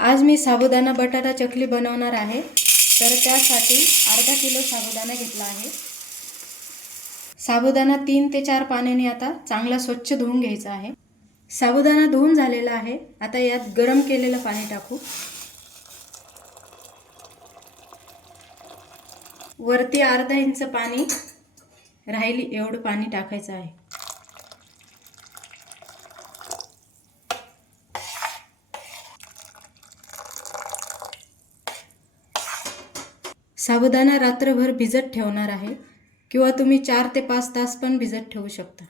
आज मी साबुदाणा बटाटा चकली बनवणार आहे. तर त्यासाठी अर्धा किलो साबुदाणा घेतला आहे. साबुदाणा तीन ते चार पाण्याने आता चांगला स्वच्छ धुवून घ्यायचा आहे. साबुदाणा धुवून झालेला आहे. आता यात गरम केलेलं पाणी टाकू. वरती अर्धा इंच पाणी राहिली एवढं पाणी टाकायचं आहे. साबुदाणा रात्रभर भिजत ठेवणार आहे किंवा तुम्ही चार ते पाच तास पण भिजत ठेवू शकता.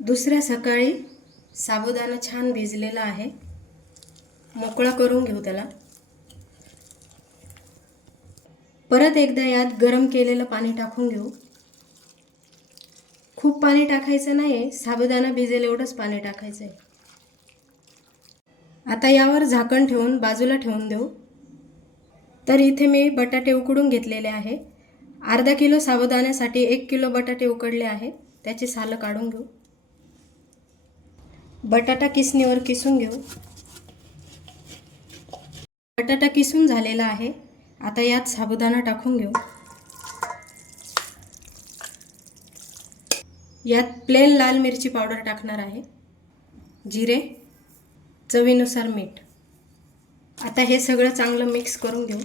दुसऱ्या सकाळी साबुदाणा छान भिजलेला आहे. मोकळा करून घेऊ त्याला. परत एकदा यात गरम केलेलं पाणी टाकून घेऊ. खूप पाणी टाकायचं नाही आहे साबुदाणा भिजेल एवढंच पाणी टाकायचं आहे आता यावर झाकण ठेवून बाजूला ठेवून देऊ. तर इथे मी बटाटे उकडून घेतलेले आहे. अर्धा किलो साबुदाण्यासाठी एक किलो बटाटे उकडले आहे. त्याची सालं काढून घेऊ. बटाटा किसणीवर किसून घेऊ. बटाटा किसून झालेला आहे. आता यात साबुदाणा टाकून घेऊ. यात प्लेन लाल मिरची पावडर टाकणार आहे. जिरे चवीनुसार मीठ. आता हे सगळं चांगलं मिक्स करून घेऊ.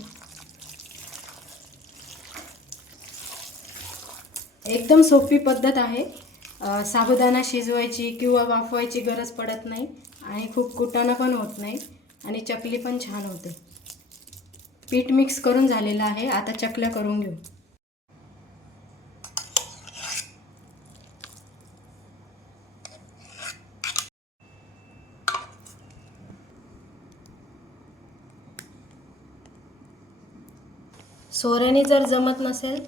एकदम सोपी पद्धत आहे. साबुदाणा शिजवायची किंवा वाफवायची गरज पडत नाही आणि खूप कुटाणा पण होत नाही आणि चकली पण छान होते. पीठ मिक्स करून झालेलं आहे. आता चकल्या करून घेऊ. सोऱ्याने जर जमत नसेल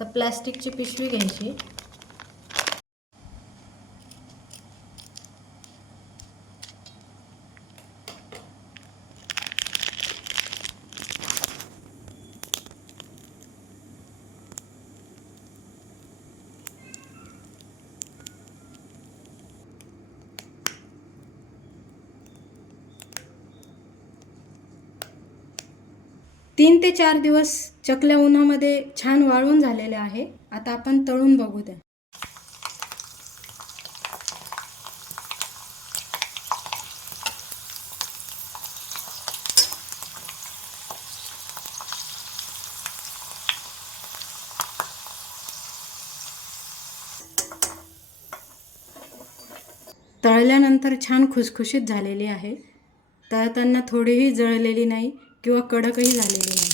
तर प्लॅस्टिकची पिशवी घ्यायची. तीन ते चार दिवस चकल्या उन्हामध्ये छान वाळून झालेले आहे. आता आपण तळून बघू द्या तळल्यानंतर छान खुसखुशीत झालेली आहे. तळताना थोडीही जळलेली नाही. किंवा कडकही झालेली नाही.